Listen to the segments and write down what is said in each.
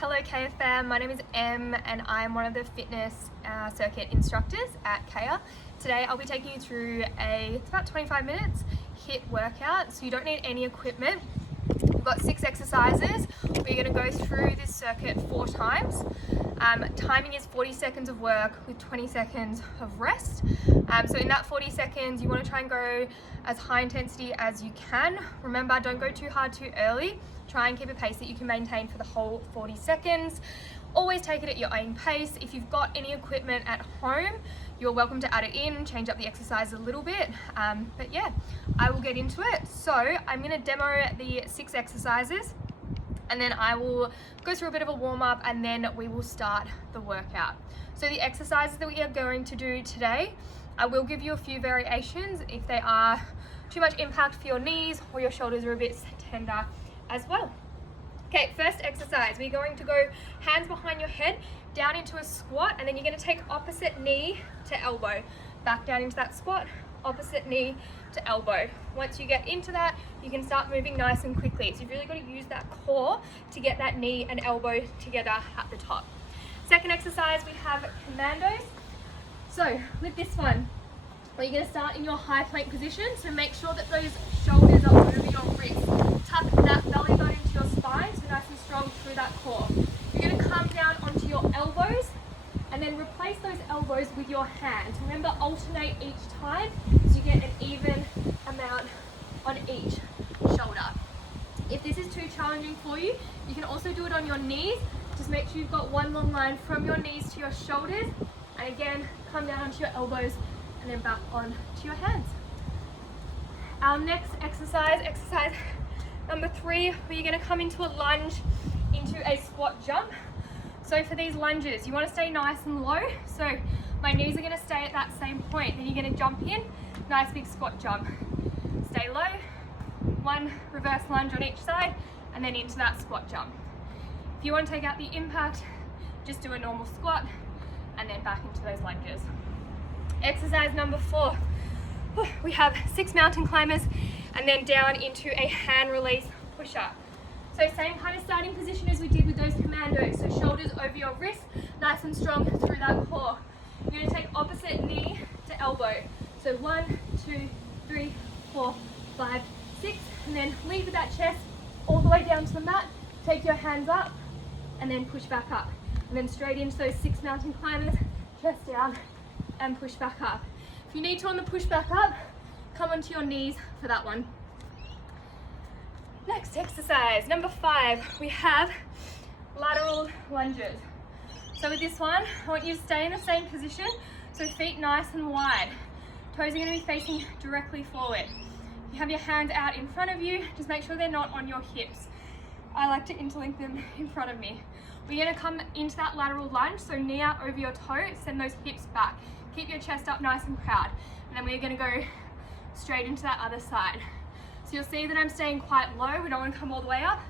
Hello KFM, my name is Em and I'm one of the fitness circuit instructors at H.I.I.T. Today I'll be taking you through it's about 25 minutes HIIT workout, so you don't need any equipment. We've got 6 exercises. We're going to go through this circuit 4 times. Timing is 40 seconds of work with 20 seconds of rest. So in that 40 seconds, you want to try and go as high intensity as you can. Remember, don't go too hard too early. Try and keep a pace that you can maintain for the whole 40 seconds. Always take it at your own pace. If you've got any equipment at home, you're welcome to add it in, change up the exercise a little bit. But yeah, I will get into it. So I'm going to demo the 6 exercises and then I will go through a bit of a warm up and then we will start the workout. So the exercises that we are going to do today, I will give you a few variations if they are too much impact for your knees or your shoulders are a bit tender as well. Okay, first exercise, we're going to go hands behind your head, down into a squat, and then you're going to take opposite knee to elbow. Back down into that squat, opposite knee to elbow. Once you get into that, you can start moving nice and quickly. So you've really got to use that core to get that knee and elbow together at the top. Second exercise, we have Commandos. So with this one, you're going to start in your high plank position. So make sure that those shoulders are over your wrists. Tuck that belly button into your spine, so nice and strong through that core. You're going to come down onto your elbows and then replace those elbows with your hands. Remember, alternate each time so you get an even amount on each shoulder. If this is too challenging for you, you can also do it on your knees. Just make sure you've got one long line from your knees to your shoulders, and again, come down onto your elbows and then back on to your hands. Our next exercise number 3, where you're going to come into a lunge, into a squat jump. So for these lunges, you want to stay nice and low. So my knees are going to stay at that same point. Then you're going to jump in, nice big squat jump. Stay low, 1 reverse lunge on each side, and then into that squat jump. If you want to take out the impact, just do a normal squat, and then back into those lunges. Exercise number 4, we have 6 mountain climbers, and then down into a hand release push-up. So same kind of starting position as we did with those Commandos. So shoulders over your wrists, nice and strong through that core. You're going to take opposite knee to elbow. So 1, 2, 3, 4, 5, 6, and then lead with that chest all the way down to the mat. Take your hands up, and then push back up. And then straight into those 6 mountain climbers, chest down, and push back up. If you need to on the push back up, come onto your knees for that one. Next exercise, number 5, we have lateral lunges. So with this one, I want you to stay in the same position, so feet nice and wide. Toes are going to be facing directly forward. You have your hands out in front of you, just make sure they're not on your hips. I like to interlink them in front of me. We're going to come into that lateral lunge, so knee out over your toe, send those hips back. Keep your chest up nice and proud. And then we're going to go straight into that other side. So you'll see that I'm staying quite low. We don't want to come all the way up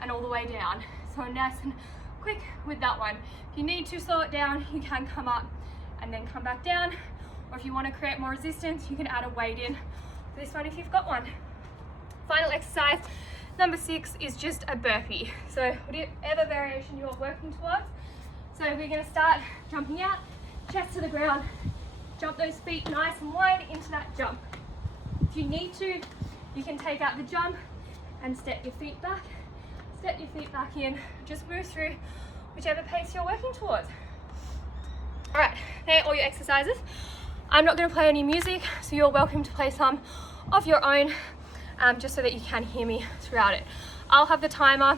and all the way down. So nice and quick with that one. If you need to slow it down, you can come up and then come back down. Or if you want to create more resistance, you can add a weight in for this one if you've got one. Final exercise, number 6, is just a burpee. So whatever variation you're working towards. So we're going to start jumping out, chest to the ground, jump those feet nice and wide into that jump. If you need to, you can take out the jump and step your feet back in, just move through whichever pace you're working towards. All right, there are all your exercises. I'm not going to play any music, so you're welcome to play some of your own, just so that you can hear me throughout it. I'll have the timer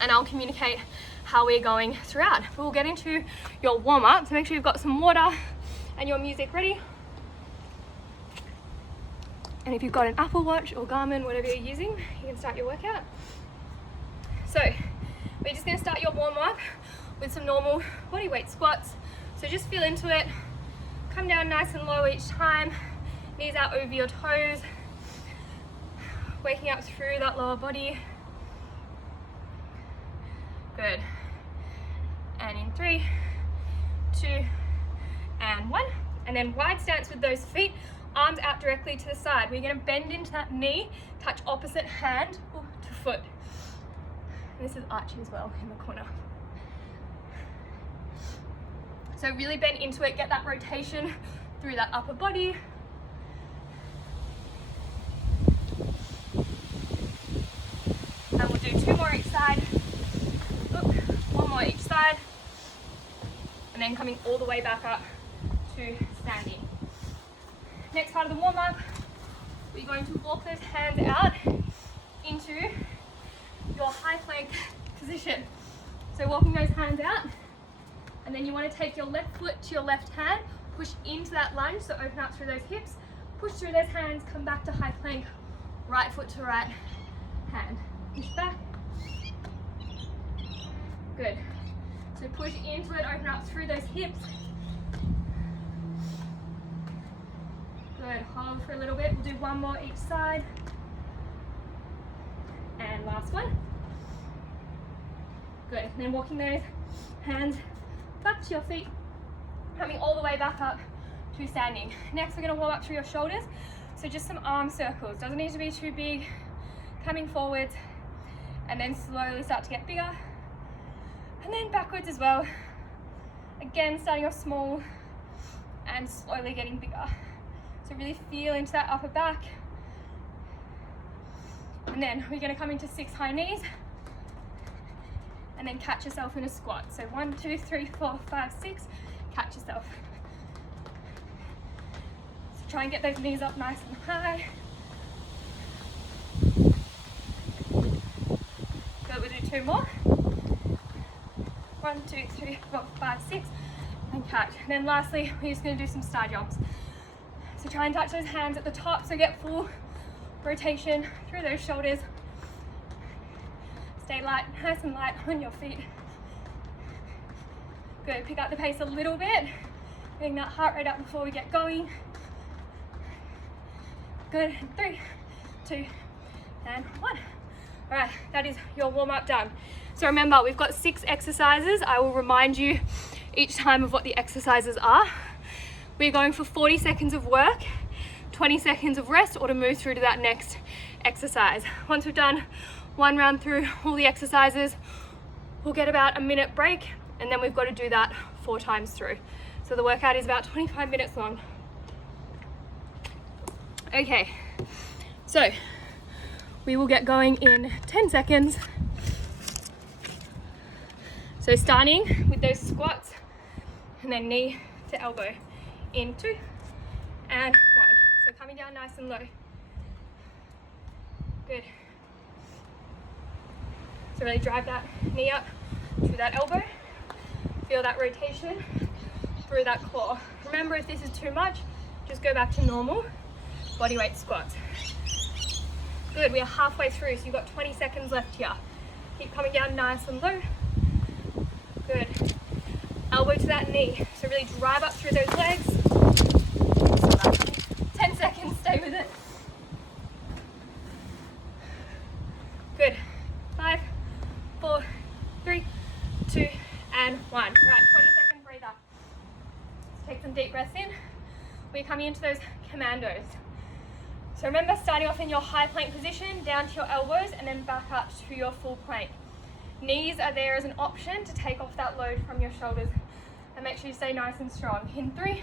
and I'll communicate how we're going throughout. But we'll get into your warm-up, so make sure you've got some water and your music ready. And if you've got an Apple Watch or Garmin, whatever you're using, you can start your workout. So we're just going to start your warm-up with some normal body weight squats. So just feel into it. Come down nice and low each time. Knees out over your toes. Waking up through that lower body. Good. And in 3, 2, and 1. And then wide stance with those feet. Arms out directly to the side. We're going to bend into that knee, touch opposite hand to foot. And this is Archie as well in the corner. So really bend into it, get that rotation through that upper body. And we'll do 2 more each side. Look, 1 more each side. And then coming all the way back up to standing. Next part of the warm-up, we're going to walk those hands out into your high plank position. So walking those hands out, and then you want to take your left foot to your left hand, push into that lunge, so open up through those hips, push through those hands, come back to high plank, right foot to right hand. Push back. Good. So push into it, open up through those hips. Good, hold for a little bit. We'll do 1 more each side. And last one. Good, and then walking those hands back to your feet, coming all the way back up to standing. Next, we're gonna warm up through your shoulders. So just some arm circles. Doesn't need to be too big. Coming forwards, and then slowly start to get bigger. And then backwards as well. Again, starting off small and slowly getting bigger. So really feel into that upper back. And then we're gonna come into 6 high knees and then catch yourself in a squat. So 1, 2, 3, 4, 5, 6, catch yourself. So try and get those knees up nice and high. Good, we'll do 2 more. 1, 2, 3, 4, 5, 6, and catch. And then lastly, we're just gonna do some star jumps. So try and touch those hands at the top, so get full rotation through those shoulders. Stay light, nice and light on your feet. Good, pick up the pace a little bit, getting that heart rate up before we get going. Good, 3, 2, and 1. All right, that is your warm-up done. So remember, we've got 6 exercises. I will remind you each time of what the exercises are. We're going for 40 seconds of work, 20 seconds of rest, or to move through to that next exercise. Once we've done 1 round through all the exercises, we'll get about a minute break, and then we've got to do that 4 times through. So the workout is about 25 minutes long. Okay, so we will get going in 10 seconds. So starting with those squats, and then knee to elbow in 2 and 1. So coming down nice and low. Good. So really drive that knee up to that elbow. Feel that rotation through that core. Remember, if this is too much, just go back to normal bodyweight squats. Good, we are halfway through, so you've got 20 seconds left here. Keep coming down nice and low. Good. Elbow to that knee. So really drive up through those legs. 10 seconds, stay with it. Good. 5, 4, 3, 2, and 1. Right, 20-second breather. Let's take some deep breaths in. We're coming into those commandos. So remember, starting off in your high plank position, down to your elbows, and then back up to your full plank. Knees are there as an option to take off that load from your shoulders. And make sure you stay nice and strong. In 3,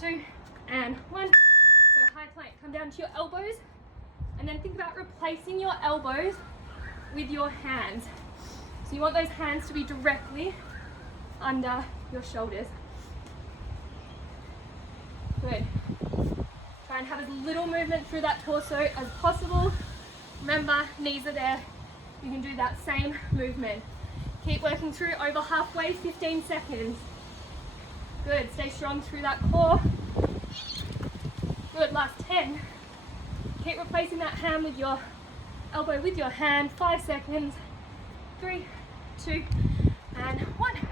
2, and 1. So high plank, come down to your elbows, and then think about replacing your elbows with your hands. So you want those hands to be directly under your shoulders. Good. Try and have as little movement through that torso as possible. Remember, knees are there. You can do that same movement. Keep working through, over halfway, 15 seconds. Good, stay strong through that core. Good, last 10. Keep replacing that hand with your elbow with your hand, 5 seconds. 3, 2, and 1. Right,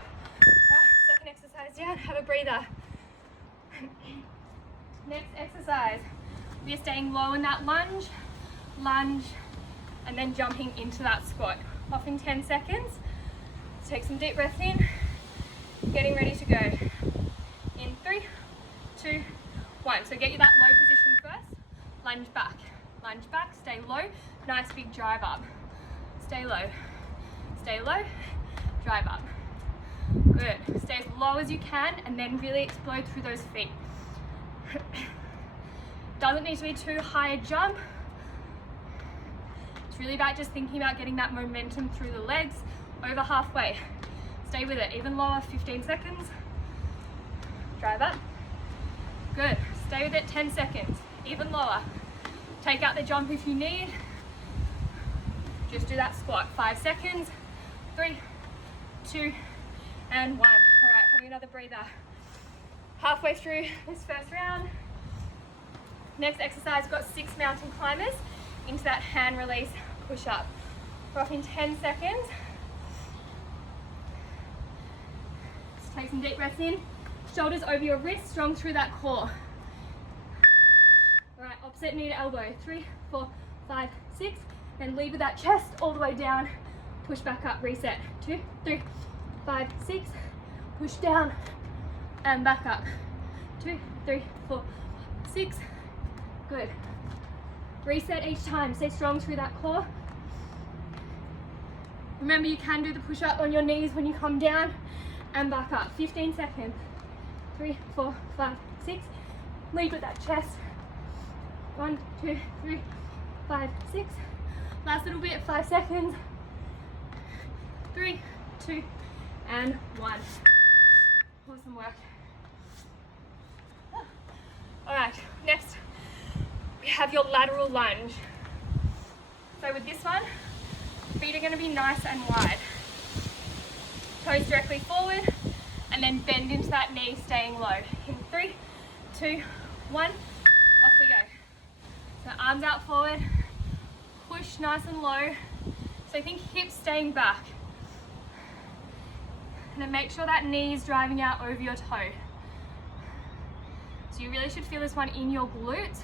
second exercise down, have a breather. Next exercise, we are staying low in that lunge, and then jumping into that squat. Off in 10 seconds. Let's take some deep breaths in. Getting ready to go. In 3, 2, 1. So get you that low position first. Lunge back, stay low. Nice big drive up. Stay low. stay low, drive up. Good. Stay as low as you can and then really explode through those feet. Doesn't need to be too high a jump. It's really about just thinking about getting that momentum through the legs over halfway. Stay with it, even lower, 15 seconds. Drive up. Good. Stay with it 10 seconds, even lower. Take out the jump if you need. Just do that squat, 5 seconds. 3, 2, and 1. All right, having another breather. Halfway through this first round. Next exercise, got 6 mountain climbers into that hand release push up. We're off in 10 seconds. Just take some deep breaths in. Shoulders over your wrists, strong through that core. All right, opposite knee to elbow. 3, 4, 5, 6. And lead with that chest all the way down. Push back up, reset. 2, 3, 5, 6. Push down and back up. 2, 3, 4, 6. Good. Reset each time. Stay strong through that core. Remember, you can do the push up on your knees when you come down and back up. 15 seconds. 3, 4, 5, 6. Lead with that chest. 1, 2, 3, 5, 6. Last little bit, 5 seconds. 3, 2, and 1. Awesome work. All right, next we have your lateral lunge. So with this one, feet are going to be nice and wide. Toes directly forward, and then bend into that knee, staying low. In 3, 2, 1, off we go. So arms out forward, push nice and low. So think hips staying back. And then make sure that knee is driving out over your toe. So you really should feel this one in your glutes.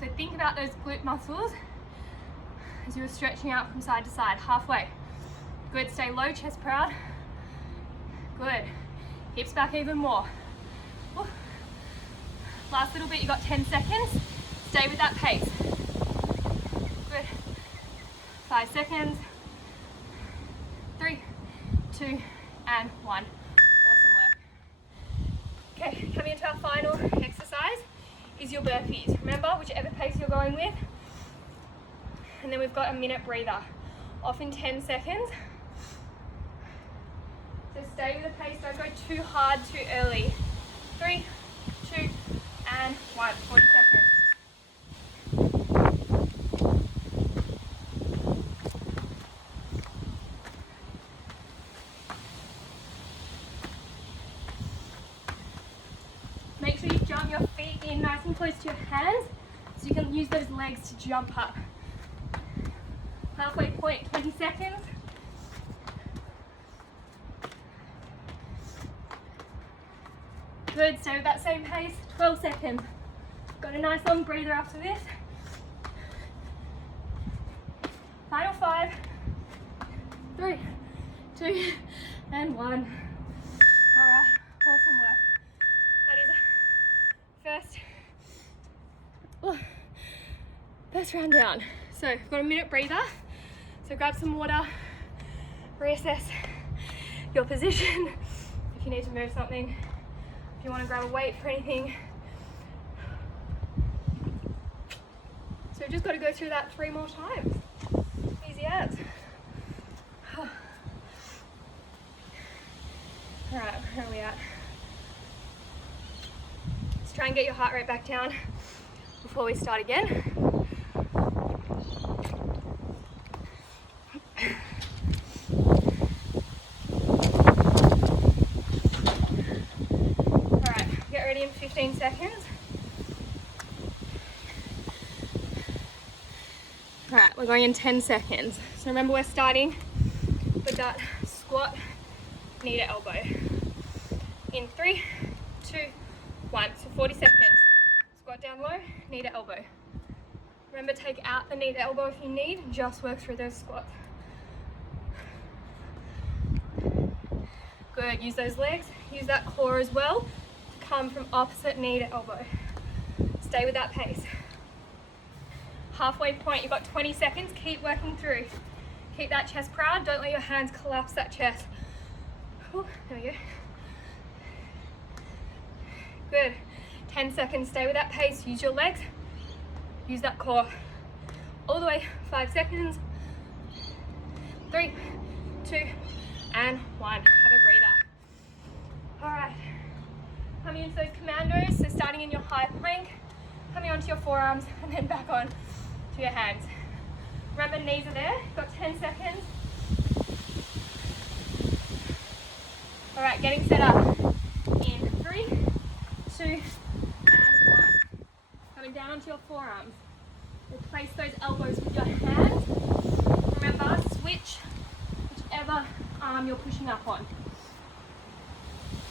So think about those glute muscles as you're stretching out from side to side, halfway. Good, stay low, chest proud. Good, hips back even more. Woo. Last little bit, you got 10 seconds. Stay with that pace. Good, 5 seconds. 3, 2, and 1. Awesome work. Okay, coming into our final exercise is your burpees. Remember, whichever pace you're going with. And then we've got a minute breather. Off in 10 seconds. So stay with the pace, don't go too hard, too early. 3, 2, and 1. 40 seconds. Make sure you jump your feet in nice and close to your hands so you can use those legs to jump up. Halfway point, 20 seconds. Good, stay with that same pace, 12 seconds. Got a nice long breather after this. Final 5, 3, 2, and 1. All right, awesome work. That is first round down. So we've got a minute breather. So grab some water, reassess your position if you need to move something, if you want to grab a weight for anything. So we've just got to go through that 3 more times. Easy as. All right, where are we at? Let's try and get your heart rate back down before we start again. Alright, get ready in 15 seconds. Alright, we're going in 10 seconds. So remember, we're starting with that squat, knee to elbow. In 3, 2, 1. So 40 seconds. Squat down low, knee to elbow. Remember, take out the knee to elbow if you need, and just work through those squats. Good, use those legs, use that core as well to come from opposite knee to elbow. Stay with that pace. Halfway point, you've got 20 seconds, keep working through. Keep that chest proud. Don't let your hands collapse that chest. Ooh, there we go. Good. 10 seconds. Stay with that pace. Use your legs. Use that core. All the way. 5 seconds. 3, 2, and 1. Have a breather. All right. Coming into those commandos. So starting in your high plank, coming onto your forearms, and then back on to your hands. Remember, knees are there. You've got 10 seconds. All right, getting set up in 3, 2, and 1. Coming down onto your forearms. Replace those elbows with your hands. Remember, switch whichever arm you're pushing up on.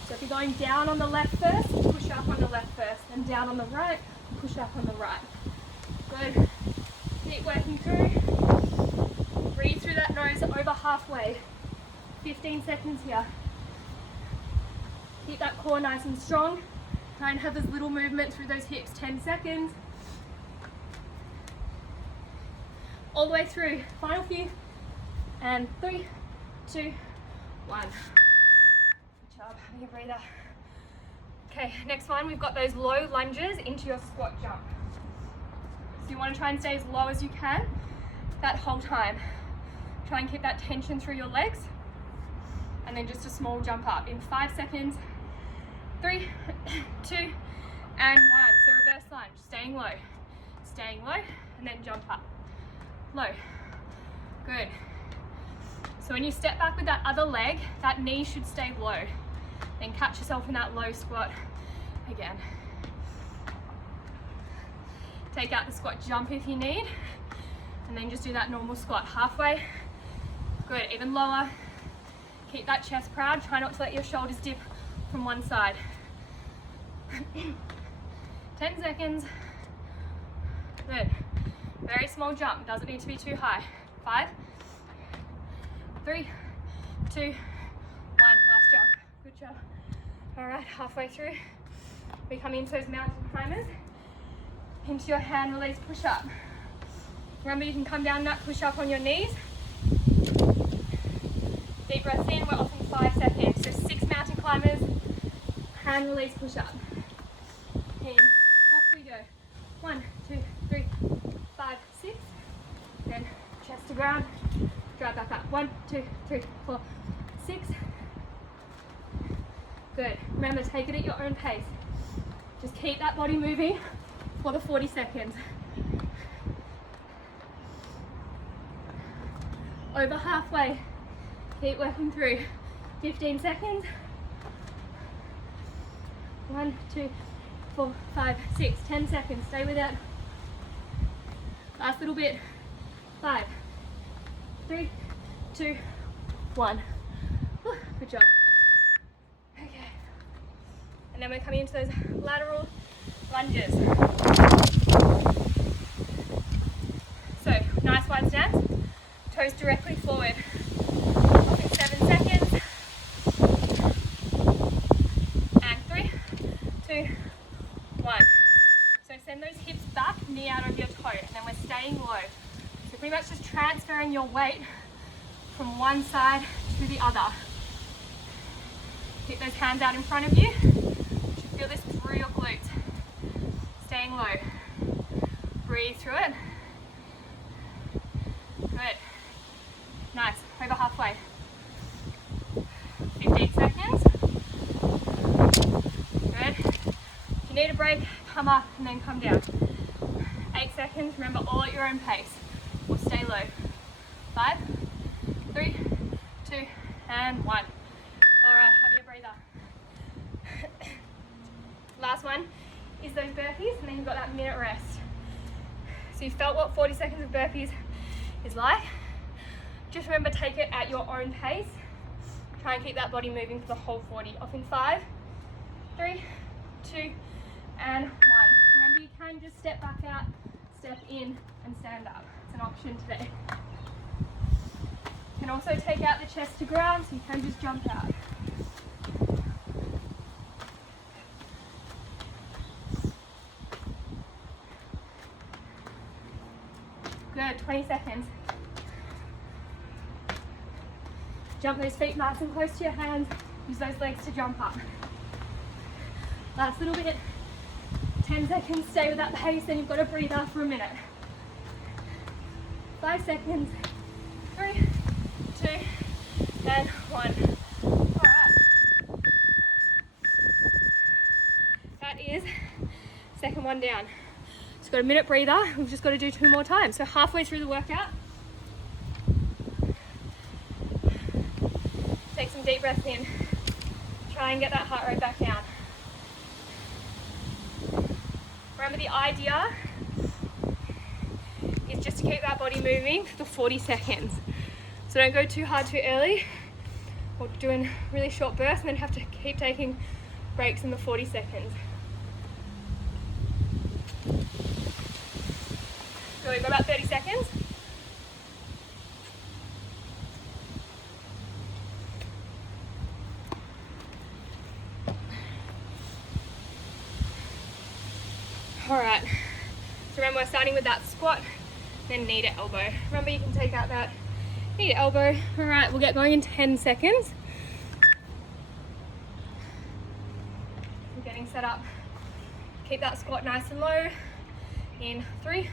So if you're going down on the left first, push up on the left first, and down on the right, push up on the right. Good. Keep working through. Breathe through that nose over halfway. 15 seconds here. Keep that core nice and strong. Try and have as little movement through those hips. 10 seconds. All the way through. Final few. And 3, 2, 1. Good job. Having a breather. Okay, next one, we've got those low lunges into your squat jump. So you want to try and stay as low as you can that whole time. Try and keep that tension through your legs. And then just a small jump up in 5 seconds. 3, 2, and 1. So reverse lunge, staying low, and then jump up. Low. Good. So when you step back with that other leg, that knee should stay low. Then catch yourself in that low squat again. Take out the squat jump if you need, and then just do that normal squat halfway. Good, even lower. Keep that chest proud. Try not to let your shoulders dip from one side. 10 seconds. Good. Very small jump, doesn't need to be too high. 5, 3, 2, 1. Last jump. Good job. All right, halfway through, we come into those mountain climbers. Into your hand release push up. Remember, you can come down that push up on your knees. Deep breaths in. We're off in 5 seconds. So 6 mountain climbers. Hand release push up. In. Up we go. 1, 2, 3, 5, 6. Then chest to ground. Drive back up. 1, 2, 3, 4, 6. Good. Remember, take it at your own pace. Just keep that body moving for the 40 seconds. Over halfway. Keep working through. 15 seconds. 1, 2, 4, 5, 6. 10 seconds. Stay with it. Last little bit. 5, 3, 2, 1. Good job. Okay. And then we're coming into those lateral lunges. So, nice wide stance. Toes directly forward. Off in 7 seconds. And 3, 2, 1. So send those hips back, knee out over your toe, and then we're staying low. So pretty much just transferring your weight from one side to the other. Keep those hands out in front of you. You should feel this through your glutes. Staying low. Breathe through it. Good. Nice. Over halfway. 15 seconds. Good. If you need a break, come up and then come down. 8 seconds. Remember, all at your own pace. Or stay low. 5, 3, 2, and 1. All right, have your breather. Last one is those burpees, and then you've got that minute rest. So you felt what 40 seconds of burpees is like. Just remember, take it at your own pace. Try and keep that body moving for the whole 40. Off in 5, 3, 2, and 1. Remember, you can just step back out, step in, and stand up. It's an option today. You can also take out the chest to ground, so you can just jump out. Good, 20 seconds. Jump those feet nice and close to your hands. Use those legs to jump up. Last little bit. 10 seconds, stay with that pace, then you've got to breathe out for a minute. 5 seconds. 3, 2, and 1. Alright. That is second one down. Just got a minute breather. We've just got to do 2 more times. So halfway through the workout, take some deep breaths in. Try and get that heart rate back down. Remember, the idea is just to keep that body moving for 40 seconds. So don't go too hard too early or doing really short bursts and then have to keep taking breaks in the 40 seconds. So we've got about 30 seconds. Alright, so remember we're starting with that squat, then knee to elbow. Remember you can take out that knee to elbow. Alright, we'll get going in 10 seconds. We're getting set up. Keep that squat nice and low. In 3,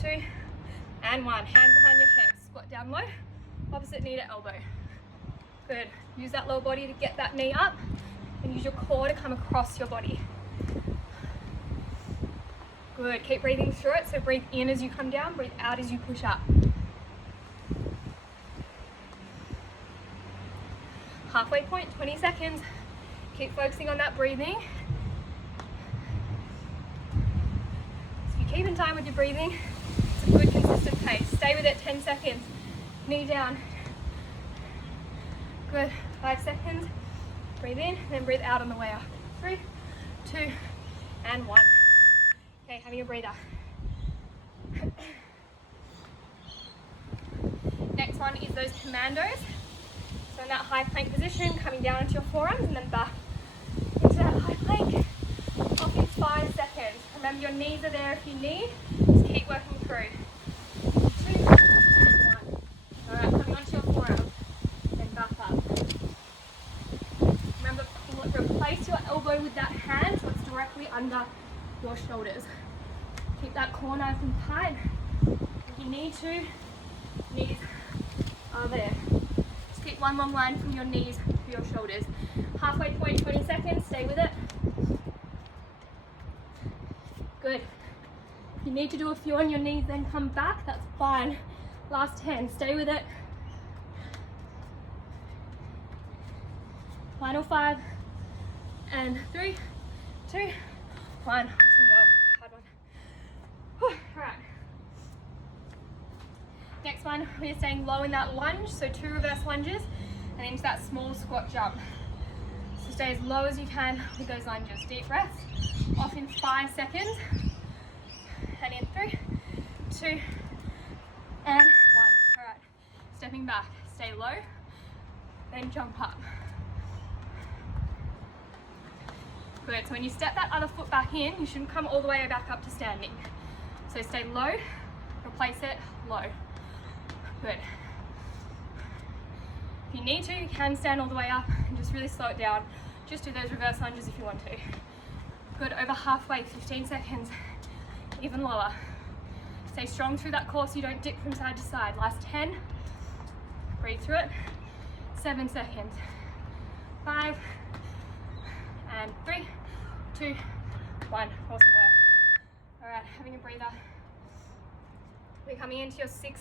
2, and 1. Hands behind your head. Squat down low. Opposite knee to elbow. Good. Use that lower body to get that knee up and use your core to come across your body. Good, keep breathing through it. So breathe in as you come down, breathe out as you push up. Halfway point, 20 seconds. Keep focusing on that breathing. So if you keep in time with your breathing, it's a good consistent pace. Stay with it, 10 seconds. Knee down. Good, 5 seconds. Breathe in, then breathe out on the way up. 3, 2, and 1. Okay, having a breather. Next one is those commandos. So in that high plank position, coming down into your forearms and then back into that high plank. Off in 5 seconds. Remember your knees are there if you need. Just keep working through. 2 and 1. Alright, coming onto your forearms. Then back up. Remember, replace your elbow with that hand so it's directly under your shoulders. Keep that core nice and tight. If you need to, knees are there. Just keep one long line from your knees to your shoulders. Halfway point, 20 seconds, stay with it. Good. If you need to do a few on your knees, then come back, that's fine. Last 10, stay with it. Final 5, and 3, 2, 1. Awesome job. Hard one. Whew. All right. Next one, we're staying low in that lunge, so 2 reverse lunges, and into that small squat jump. So stay as low as you can with those lunges. Deep breaths. Off in 5 seconds. And in 3, 2, and 1. All right. Stepping back. Stay low. Then jump up. Good. So when you step that other foot back in, you shouldn't come all the way back up to standing. So stay low. Replace it low. Good. If you need to, you can stand all the way up and just really slow it down. Just do those reverse lunges if you want to. Good, over halfway, 15 seconds. Even lower. Stay strong through that core so you don't dip from side to side. Last 10. Breathe through it. 7 seconds. 5. And 3, 2, 1. Awesome work. All right, having a breather. We're coming into your 6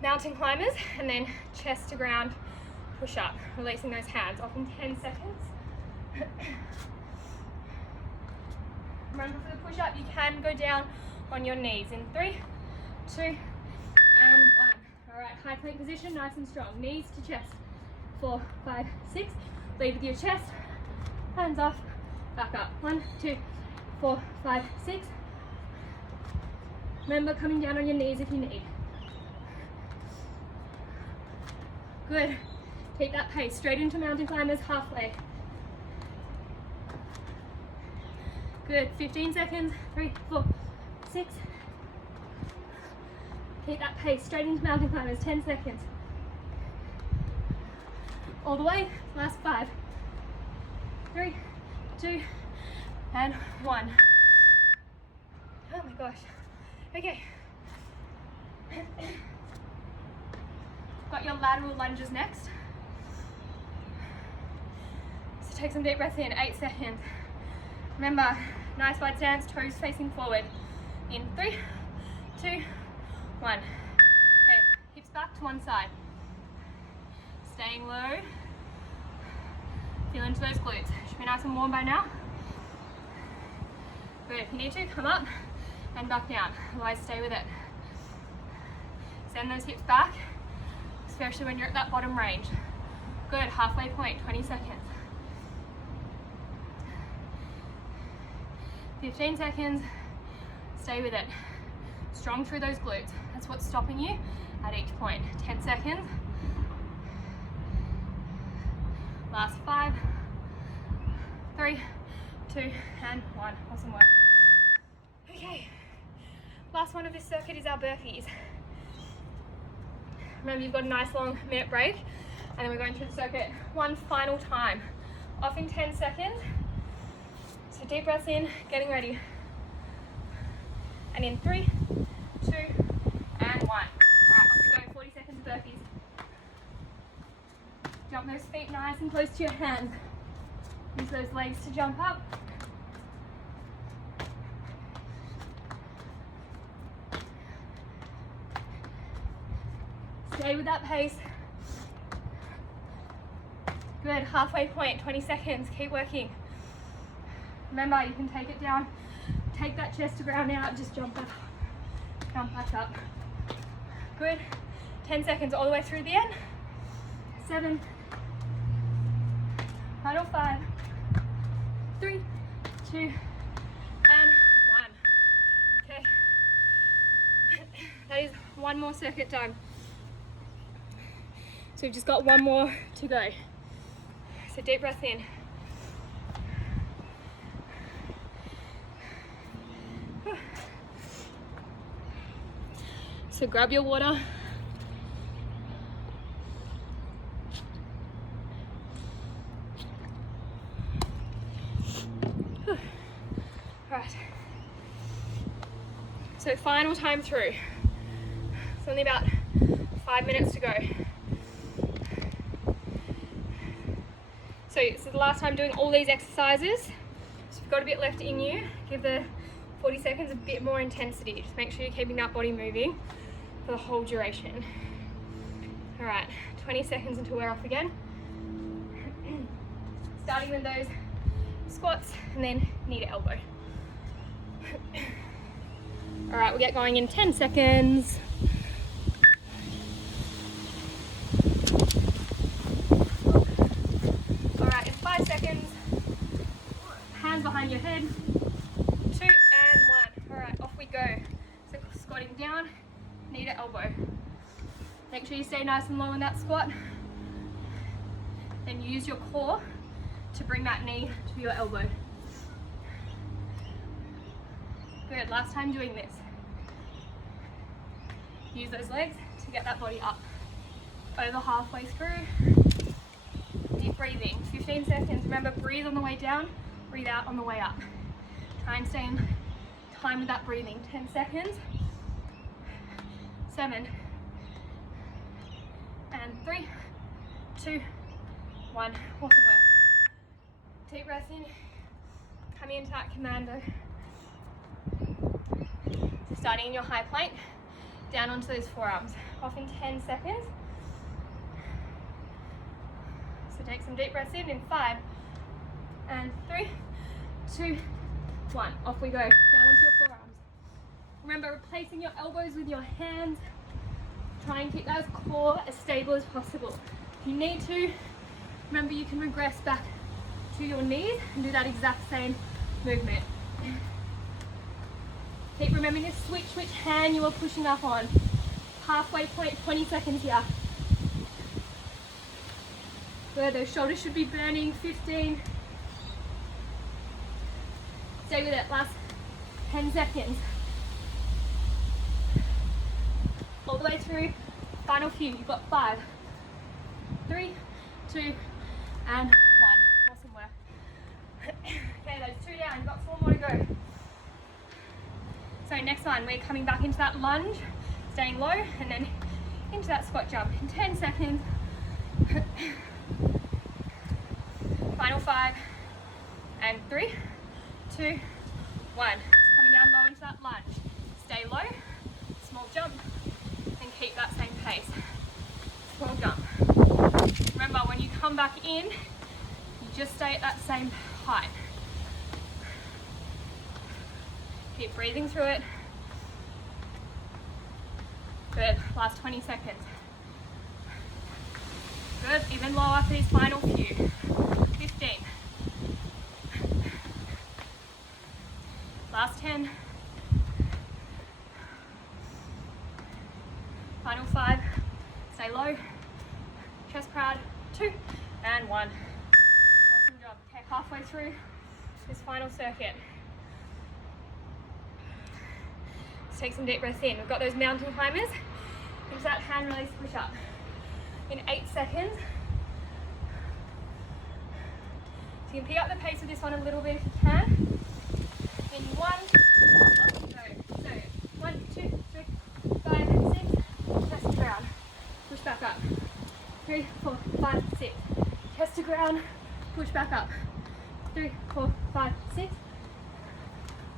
mountain climbers and then chest to ground push up, releasing those hands off in 10 seconds. Remember, for the push up, you can go down on your knees in 3, 2, and 1. All right, high plank position, nice and strong. Knees to chest. 4, 5, 6. Lead with your chest. Hands off. Back up. 1, 2, 4, 5, 6. Remember, coming down on your knees if you need. Good. Keep that pace. Straight into mountain climbers, halfway. Good. 15 seconds. 3, 4, 6. Keep that pace. Straight into mountain climbers. 10 seconds. all the way. Last 5, 3, 2, and 1. Oh my gosh. Okay. Got your lateral lunges next. So take some deep breaths in, 8 seconds. Remember, nice wide stance, toes facing forward. In 3, 2, 1. Okay, hips back to one side. Staying low. Feel into those glutes. Should be nice and warm by now. Good, if you need to, come up and back down. Otherwise, stay with it. Send those hips back, especially when you're at that bottom range. Good, halfway point, 20 seconds. 15 seconds, stay with it. Strong through those glutes. That's what's stopping you at each point. 10 seconds. Last 5, 3, 2, and 1. Awesome work. Okay, last one of this circuit is our burpees. Remember, you've got a nice long minute break, and then we're going through the circuit one final time. Off in 10 seconds. So deep breaths in, getting ready. And in 3, 2, and 1. Alright, off we go, 40 seconds of burpees. Jump those feet nice and close to your hands. Use those legs to jump up. Stay with that pace. Good, halfway point, 20 seconds, keep working. Remember, you can take it down, take that chest to ground out, just jump back up. Good, 10 seconds all the way through the end. 7, final 5, 3, 2, and 1. Okay, that is one more circuit done. So we've just got one more to go. So deep breath in. So grab your water. Right. So final time through. It's only about 5 minutes to go. So this is the last time doing all these exercises. So if you've got a bit left in you, give the 40 seconds a bit more intensity. Just make sure you're keeping that body moving for the whole duration. All right, 20 seconds until we're off again. Starting with those squats and then knee to elbow. All right, we'll get going in 10 seconds. All right, in 5 seconds, hands behind your head. 2 and 1. All right, off we go. So squatting down, knee to elbow. Make sure you stay nice and low in that squat. Then use your core to bring that knee to your elbow. Good, last time doing this. Use those legs to get that body up. Over halfway through. Deep breathing, 15 seconds. Remember, breathe on the way down, breathe out on the way up. Try and stay in time with that breathing. 10 seconds. 7. And 3, 2, 1. Awesome work. Deep breath in. Coming into that commando. So starting in your high plank, down onto those forearms. Off in 10 seconds. So take some deep breaths in 5, and 3, 2, 1. Off we go. Down onto your forearms. Remember, replacing your elbows with your hands. Try and keep that core as stable as possible. If you need to, remember you can regress back to your knees and do that exact same movement. Keep remembering to switch which hand you are pushing up on. Halfway point, 20 seconds here. Good, those shoulders should be burning. 15. Stay with it, last 10 seconds. All the way through, final few. You've got 5, 3, 2, 2, and 1. Awesome work. Okay, those 2 down, you've got 4 more to go. So next one, we're coming back into that lunge, staying low, and then into that squat jump in 10 seconds. Final 5, and 3, 2, 1. So coming down low into that lunge. Stay low, small jump, and keep that same pace. Small jump. Remember, when you come back in, you just stay at that same height. Keep breathing through it. Good, last 20 seconds. Good, even lower for these final few. 15. Last 10. Final 5. Stay low. Chest proud. 2 and 1. Awesome job. Okay, halfway through this final circuit. Let's take some deep breaths in. We've got those mountain climbers. Into that hand release push up. In 8 seconds. So you can pick up the pace of this one a little bit if you can. In 1, up you go. So 1, 2, 3, 5, 6, chest to ground. Push back up. 3, 4, 5, 6. Chest to ground. Push back up. 3, 4, 5, 6.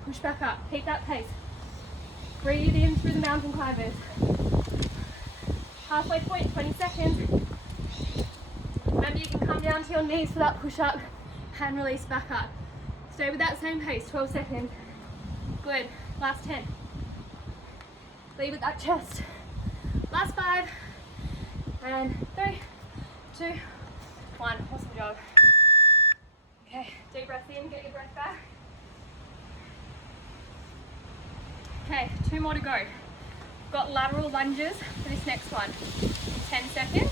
Push back up. Keep that pace. Breathe in through the mountain climbers. Halfway point, 20 seconds. Remember, you can come down to your knees for that push up. Hand release back up. Stay with that same pace, 12 seconds. Good, last 10. Leave with that chest. Last 5, and 3, 2, 1. Awesome job. Okay, deep breath in, get your breath back. Okay, 2 more to go. We've got lateral lunges for this next one. 10 seconds.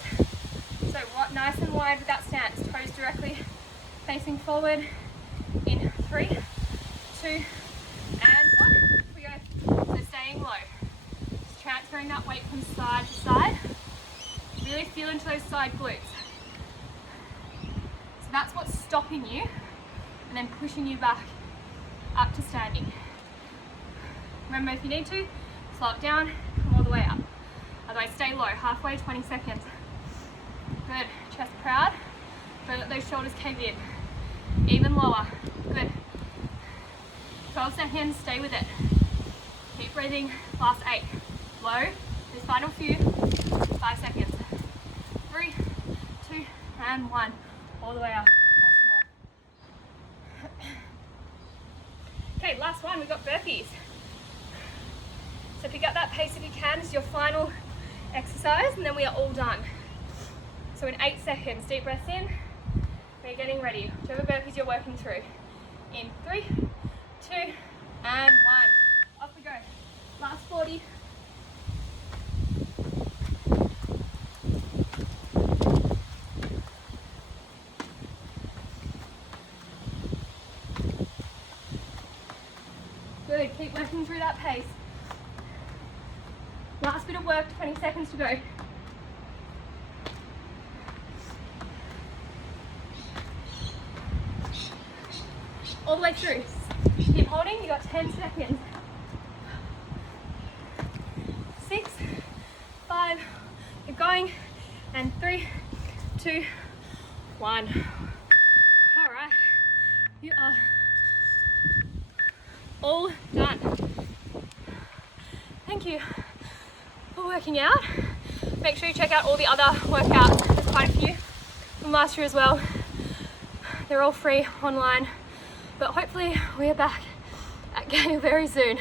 So nice and wide with that stance, toes directly facing forward. In 3, 2, and 1. We go. So staying low. Just transferring that weight from side to side. Really feel into those side glutes. So that's what's stopping you and then pushing you back up to standing. Remember, if you need to, slow it down, come all the way up. Otherwise, stay low, halfway, 20 seconds. Good, chest proud. Don't let those shoulders cave in. Even lower, good. 12 seconds, stay with it. Keep breathing, last 8. Low, this final few, 5 seconds. 3, 2, and 1. All the way up. Awesome work. Okay, last one, we've got burpees. So pick up that pace if you can. It's your final exercise, and then we are all done. So in 8 seconds, deep breaths in. We're getting ready. Whichever burpees you're working through. In 3, 2, and 1. Off we go. Last 40. Good. Keep working through that pace. Last bit of work, 20 seconds to go. All the way through. Keep holding, you got 10 seconds. 6, 5, keep going, and 3, 2, 1. All right, you are all done. Thank you for working out. Make sure you check out all the other workouts. There's quite a few from last year as well. They're all free online. But hopefully we are back at Gale very soon.